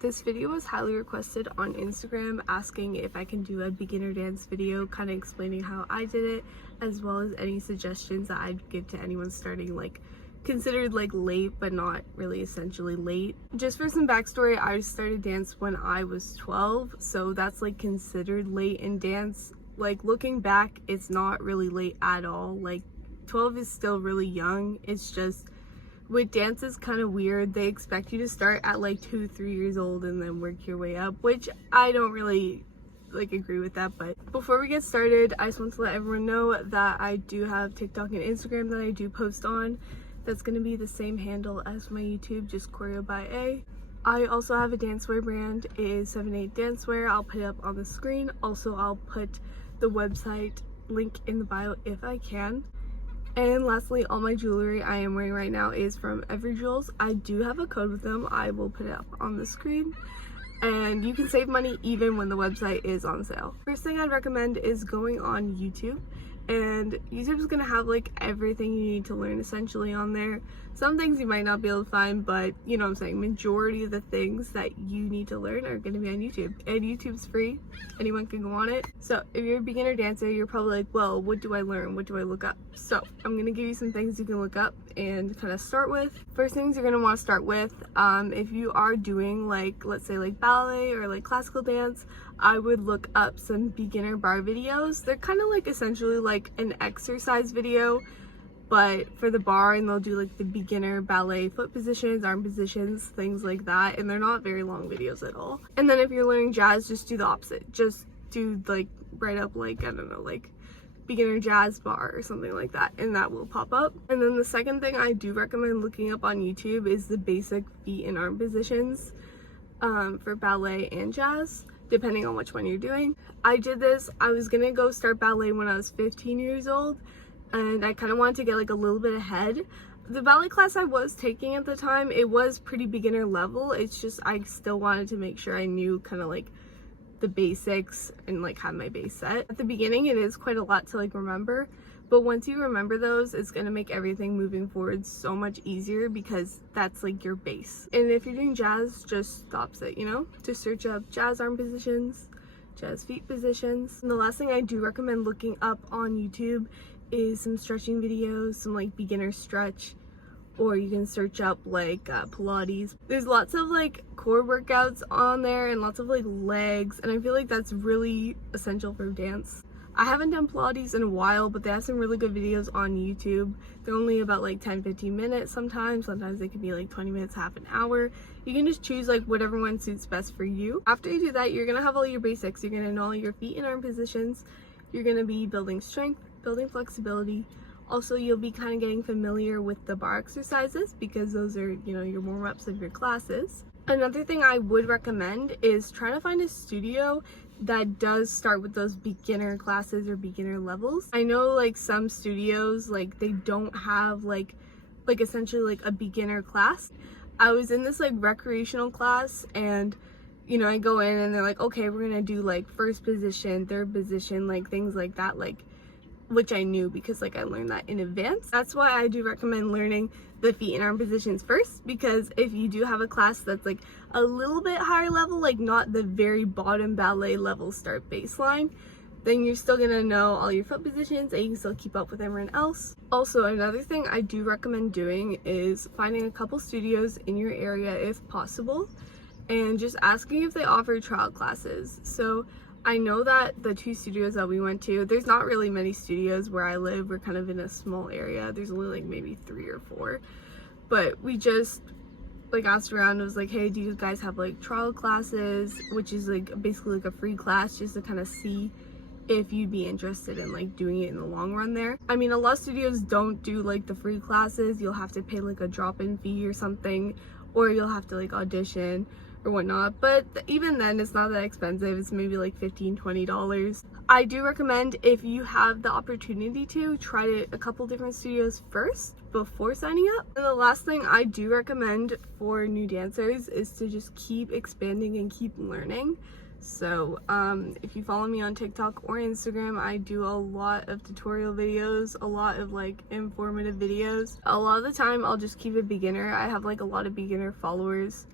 This video was highly requested on Instagram, asking if I can do a beginner dance video kind of explaining how I did it, as well as any suggestions that I'd give to anyone starting, like considered like late but not really essentially late. Just for some backstory, I started dance when I was 12, so that's like considered late in dance. Like looking back, it's not really late at all. Like 12 is still really young. It's just with dance is kind of weird. They expect you to start at like 2-3 years old and then work your way up, which I don't really like agree with that. But before we get started, I just want to let everyone know that I do have TikTok and Instagram that I do post on. That's going to be the same handle as my YouTube, just Choreo by A. I also have a dancewear brand. It is 78 Dancewear. I'll put it up on the screen. Also, I'll put the website link in the bio if I can. And lastly, all my jewelry I am wearing right now is from Every Jewels. I do have a code with them. I will put it up on the screen. And you can save money even when the website is on sale. First thing I'd recommend is going on YouTube. And YouTube is going to have like everything you need to learn essentially on there. Some things you might not be able to find, but you know what I'm saying, majority of the things that you need to learn are going to be on YouTube. And YouTube's free. Anyone can go on it. So if you're a beginner dancer, you're probably like, well, what do I learn? What do I look up? So I'm going to give you some things you can look up and kind of start with. First things you're going to want to start with, if you are doing like, let's say like ballet or like classical dance, I would look up some beginner bar videos. They're kind of like essentially like an exercise video, but for the bar, and they'll do like the beginner ballet foot positions, arm positions, things like that, and they're not very long videos at all. And then if you're learning jazz, just do the opposite. Just do like write up like, I don't know, like beginner jazz bar or something like that, and that will pop up. And then the second thing I do recommend looking up on YouTube is the basic feet and arm positions for ballet and jazz, depending on which one you're doing. I did this, I was gonna go start ballet when I was 15 years old, and I kind of wanted to get like a little bit ahead. The ballet class I was taking at the time, it was pretty beginner level. It's just I still wanted to make sure I knew kind of like the basics and like have my base set. At the beginning it is quite a lot to like remember, but once you remember those, it's gonna make everything moving forward so much easier because that's like your base. And if you're doing jazz, just stops it, you know? Just search up jazz arm positions, jazz feet positions. And the last thing I do recommend looking up on YouTube is some stretching videos, some like beginner stretch, or you can search up like Pilates. There's lots of like core workouts on there and lots of like legs, and I feel like that's really essential for dance. I haven't done Pilates in a while, but they have some really good videos on YouTube. They're only about like 10-15 minutes sometimes they can be like 20 minutes, half an hour. You can just choose like whatever one suits best for you. After you do that, you're gonna have all your basics. You're gonna know all your feet and arm positions. You're gonna be building strength, building flexibility. Also, you'll be kind of getting familiar with the bar exercises because those are, you know, your warm-ups of your classes. Another thing I would recommend is trying to find a studio that does start with those beginner classes or beginner levels. I know like some studios, like they don't have like essentially like a beginner class. I was in this like recreational class, and you know, I go in and they're like, okay, we're gonna do like first position, third position, like things like that, like, which I knew because like I learned that in advance. That's why I do recommend learning the feet and arm positions first, because if you do have a class that's like a little bit higher level, like not the very bottom ballet level start baseline, then you're still gonna know all your foot positions and you can still keep up with everyone else. Also, another thing I do recommend doing is finding a couple studios in your area if possible, and just asking if they offer trial classes. So I know that the 2 studios that we went to, there's not really many studios where I live. We're kind of in a small area. There's only like maybe 3 or 4. But we just like asked around. It was like, hey, do you guys have like trial classes? Which is like basically like a free class just to kind of see if you'd be interested in like doing it in the long run there. I mean, a lot of studios don't do like the free classes. You'll have to pay like a drop-in fee or something, or you'll have to like audition or whatnot, but even then it's not that expensive. It's maybe like $15-20. I do recommend, if you have the opportunity to, try a couple different studios first before signing up. And the last thing I do recommend for new dancers is to just keep expanding and keep learning. So if you follow me on TikTok or Instagram, I do a lot of tutorial videos, a lot of like informative videos. A lot of the time I'll just keep it beginner. I have like a lot of beginner followers,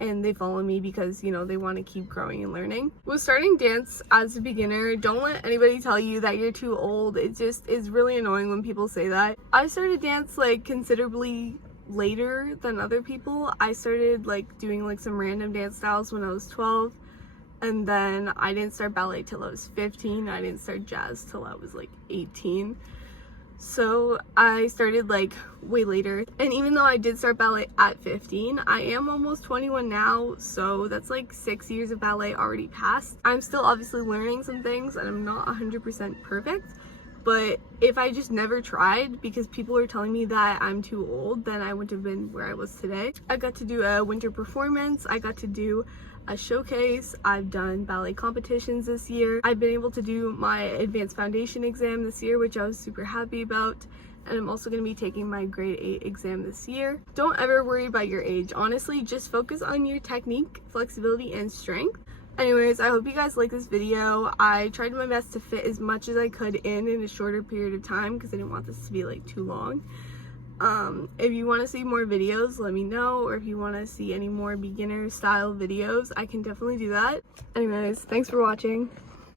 and they follow me because, you know, they want to keep growing and learning. With starting dance as a beginner, don't let anybody tell you that you're too old. It just is really annoying when people say that. I started dance like considerably later than other people. I started like doing like some random dance styles when I was 12, and then I didn't start ballet till I was 15. I didn't start jazz till I was like 18. So I started like way later, and even though I did start ballet at 15, I am almost 21 now, so that's like 6 years of ballet already passed. I'm still obviously learning some things and I'm not 100% perfect, but if I just never tried because people are telling me that I'm too old, then I wouldn't have been where I was today. I got to do a winter performance, I got to do a showcase, I've done ballet competitions this year, I've been able to do my advanced foundation exam this year, which I was super happy about, and I'm also going to be taking my grade 8 exam this year. Don't ever worry about your age, honestly, just focus on your technique, flexibility, and strength. Anyways, I hope you guys like this video. I tried my best to fit as much as I could in a shorter period of time because I didn't want this to be like too long. If you want to see more videos, let me know, or if you want to see any more beginner style videos, I can definitely do that. Anyways, thanks for watching.